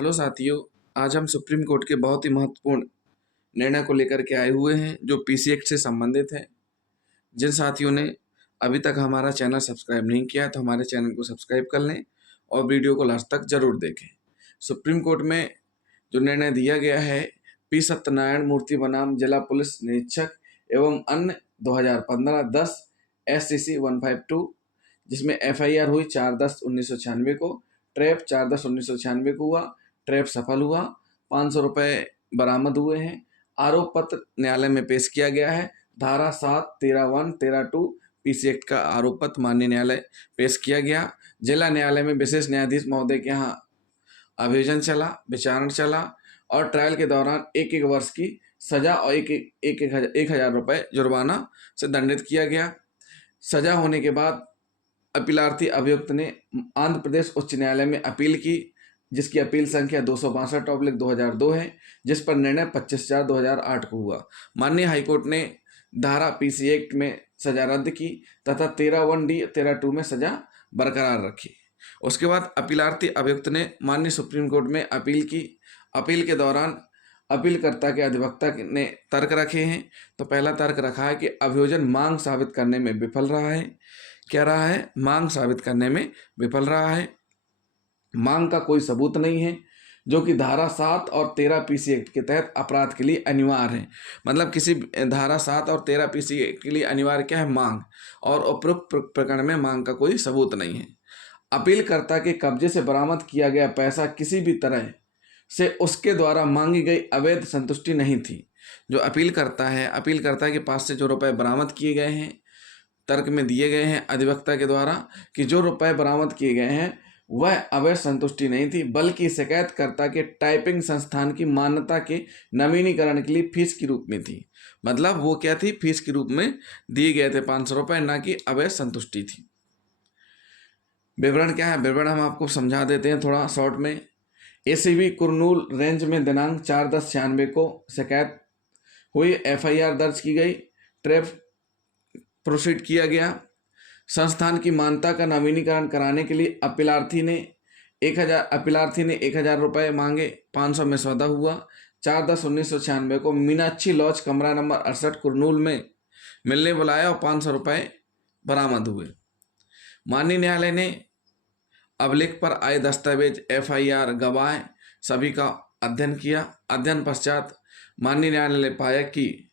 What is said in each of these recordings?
Hello साथियों, आज हम सुप्रीम कोर्ट के बहुत ही महत्वपूर्ण निर्णय को लेकर के आए हुए हैं जो पीसी एक्ट से संबंधित है। जिन साथियों ने अभी तक हमारा चैनल सब्सक्राइब नहीं किया है तो हमारे चैनल को सब्सक्राइब कर लें और वीडियो को लास्ट तक जरूर देखें। सुप्रीम कोर्ट में जो निर्णय दिया गया है, पी सत्यनारायण मूर्ति बनाम जिला पुलिस निरीक्षक एवं अन्य 2015-10 SCC 152, जिसमें FIR हुई 4/10/1996 को, ट्रैप 4/10/1996 को हुआ। ट्रैप सफल हुआ, 500 रुपये बरामद हुए हैं। आरोप पत्र न्यायालय में पेश किया गया है। धारा 7, 13(1), 13(2) पीसी एक्ट का आरोप पत्र माननीय न्यायालय पेश किया गया। जिला न्यायालय में विशेष न्यायाधीश महोदय के यहाँ अभियोजन चला, विचारण चला और ट्रायल के दौरान 1-1 वर्ष की सजा और 1,000 रुपये जुर्माना से दंडित किया गया। सजा होने के बाद अपीलार्थी अभियुक्त ने आंध्र प्रदेश उच्च न्यायालय में अपील की, जिसकी अपील संख्या 262/2002 है, जिस पर निर्णय 25/4/2008 को हुआ। माननीय हाईकोर्ट ने धारा पीसी एक्ट में सजा रद्द की तथा 13(1)(d), 13(2) में सजा बरकरार रखी। उसके बाद अपीलार्थी अभियुक्त ने माननीय सुप्रीम कोर्ट में अपील की। अपील के दौरान अपीलकर्ता के अधिवक्ता ने तर्क रखे हैं। तो पहला तर्क रखा है कि अभियोजन मांग साबित करने में विफल रहा है। क्या रहा है? मांग साबित करने में विफल रहा है। मांग का कोई सबूत नहीं है, जो कि धारा 7 और 13 पीसी एक्ट के तहत अपराध के लिए अनिवार्य है। मतलब किसी धारा 7 और 13 पीसी एक्ट के लिए अनिवार्य क्या है? मांग। और उपरोक्त प्रकरण में मांग का कोई सबूत नहीं है। अपीलकर्ता के कब्जे से बरामद किया गया पैसा किसी भी तरह से उसके द्वारा मांगी गई अवैध संतुष्टि नहीं थी। जो अपील करता है, अपीलकर्ता के पास से जो रुपए बरामद किए गए हैं, तर्क में दिए गए हैं अधिवक्ता के द्वारा कि जो रुपए बरामद किए गए हैं वह अवैध संतुष्टि नहीं थी, बल्कि शिकायतकर्ता के टाइपिंग संस्थान की मान्यता के नवीनीकरण के लिए फीस के रूप में थी। मतलब वो क्या थी? फीस के रूप में दिए गए थे 500 रुपये, ना कि अवैध संतुष्टि थी। विवरण क्या है? विवरण हम आपको समझा देते हैं थोड़ा शॉर्ट में। ACB कुरनूल रेंज में दिनांक 4/10/96 को शिकायत हुई, FIR दर्ज की गई, ट्रैप प्रोसीड किया गया। संस्थान की मान्यता का नवीनीकरण कराने के लिए अपीलार्थी ने 1,000 रुपये मांगे। 500 में सौदा हुआ। 4/10/1996 को मीनाक्षी लॉज कमरा नंबर 68 कुरनूल में मिलने बुलाया और 500 रुपये बरामद हुए। माननीय न्यायालय ने अभिलेख पर आए दस्तावेज, FIR, गवाह सभी का अध्ययन किया। अध्ययन पश्चात माननीय न्यायालय ने पाया कि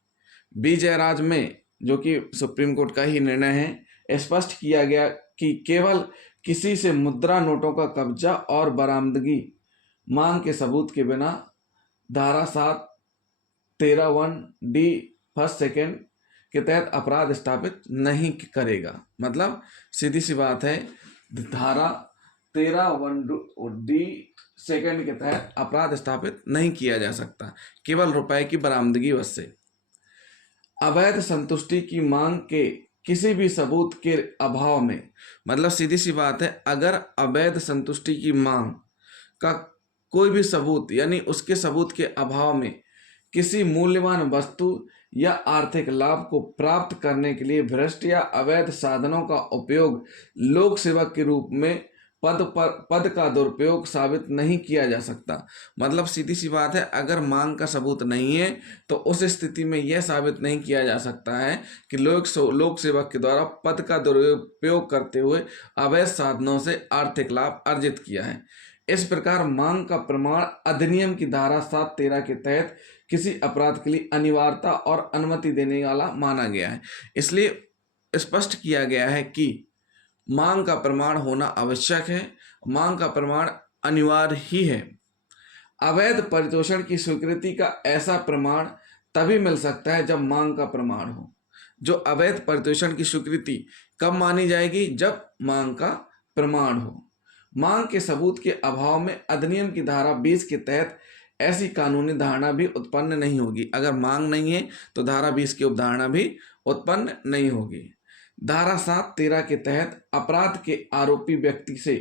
बी जयराज में, जो कि सुप्रीम कोर्ट का ही निर्णय है, स्पष्ट किया गया कि केवल किसी से मुद्रा नोटों का कब्जा और बरामदगी मांग के सबूत के बिना धारा 7, 13(1)(d) फर्स्ट सेकेंड के तहत अपराध स्थापित नहीं करेगा। मतलब सीधी सी बात है, धारा 13(1)(d) सेकेंड के तहत अपराध स्थापित नहीं किया जा सकता, केवल रुपए की बरामदगी वश से। अवैध संतुष्टि की मांग के किसी भी सबूत के अभाव में, मतलब सीधी सी बात है, अगर अवैध संतुष्टि की मांग का कोई भी सबूत, यानी उसके सबूत के अभाव में किसी मूल्यवान वस्तु या आर्थिक लाभ को प्राप्त करने के लिए भ्रष्ट या अवैध साधनों का उपयोग लोक सेवक के रूप में पद का दुरुपयोग साबित नहीं किया जा सकता। मतलब सीधी सी बात है, अगर मांग का सबूत नहीं है तो उस स्थिति में यह साबित नहीं किया जा सकता है कि लोक सेवक के द्वारा पद का दुरुपयोग करते हुए अवैध साधनों से आर्थिक लाभ अर्जित किया है। इस प्रकार मांग का प्रमाण अधिनियम की धारा 7-13 के तहत किसी अपराध के लिए अनिवार्यता और अनुमति देने वाला माना गया है। इसलिए स्पष्ट किया गया है कि मांग का प्रमाण होना आवश्यक है, मांग का प्रमाण अनिवार्य ही है। अवैध परितोषण की स्वीकृति का ऐसा प्रमाण तभी मिल सकता है जब मांग का प्रमाण हो। जो अवैध परितोषण की स्वीकृति कब मानी जाएगी? जब मांग का प्रमाण हो। मांग के सबूत के अभाव में अधिनियम की धारा 20 के तहत ऐसी कानूनी धारणा भी उत्पन्न नहीं होगी। अगर मांग नहीं है तो धारा 20 की उपधारणा भी उत्पन्न नहीं होगी। धारा 7-13 के तहत अपराध के आरोपी व्यक्ति से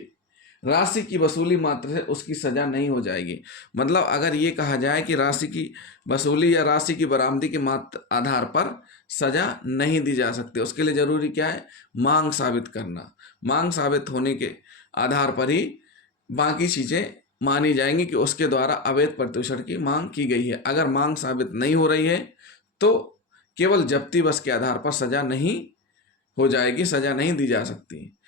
राशि की वसूली मात्र से उसकी सजा नहीं हो जाएगी। मतलब अगर ये कहा जाए कि राशि की वसूली या राशि की बरामदी के मात्र आधार पर सजा नहीं दी जा सकती, उसके लिए जरूरी क्या है? मांग साबित करना। मांग साबित होने के आधार पर ही बाकी चीज़ें मानी जाएंगी कि उसके द्वारा अवैध प्रदूषण की मांग की गई है। अगर मांग साबित नहीं हो रही है तो केवल जब्ती बस के आधार पर सजा नहीं हो जाएगी, सजा नहीं दी जा सकती।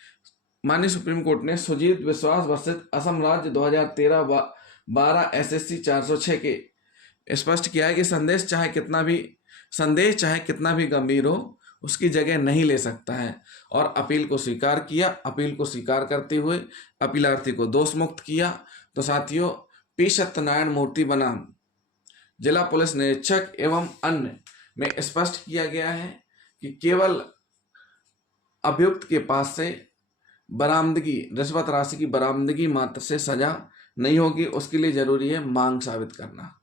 माननीय सुप्रीम कोर्ट ने सुजीत विश्वास वर्सेस असम राज्य 2013-12 SSC 406 के स्पष्ट किया है कि संदेश चाहे कितना भी गंभीर हो उसकी जगह नहीं ले सकता है, और अपील को स्वीकार किया। अपील को स्वीकार करते हुए अपीलार्थी को दोष मुक्त किया। तो साथियों, पी सत्यनारायण मूर्ति बनाम जिला पुलिस निरीक्षक एवं अन्य में स्पष्ट किया गया है कि केवल अभियुक्त के पास से बरामदगी, रिश्वत राशि की बरामदगी मात्र से सजा नहीं होगी, उसके लिए जरूरी है मांग साबित करना।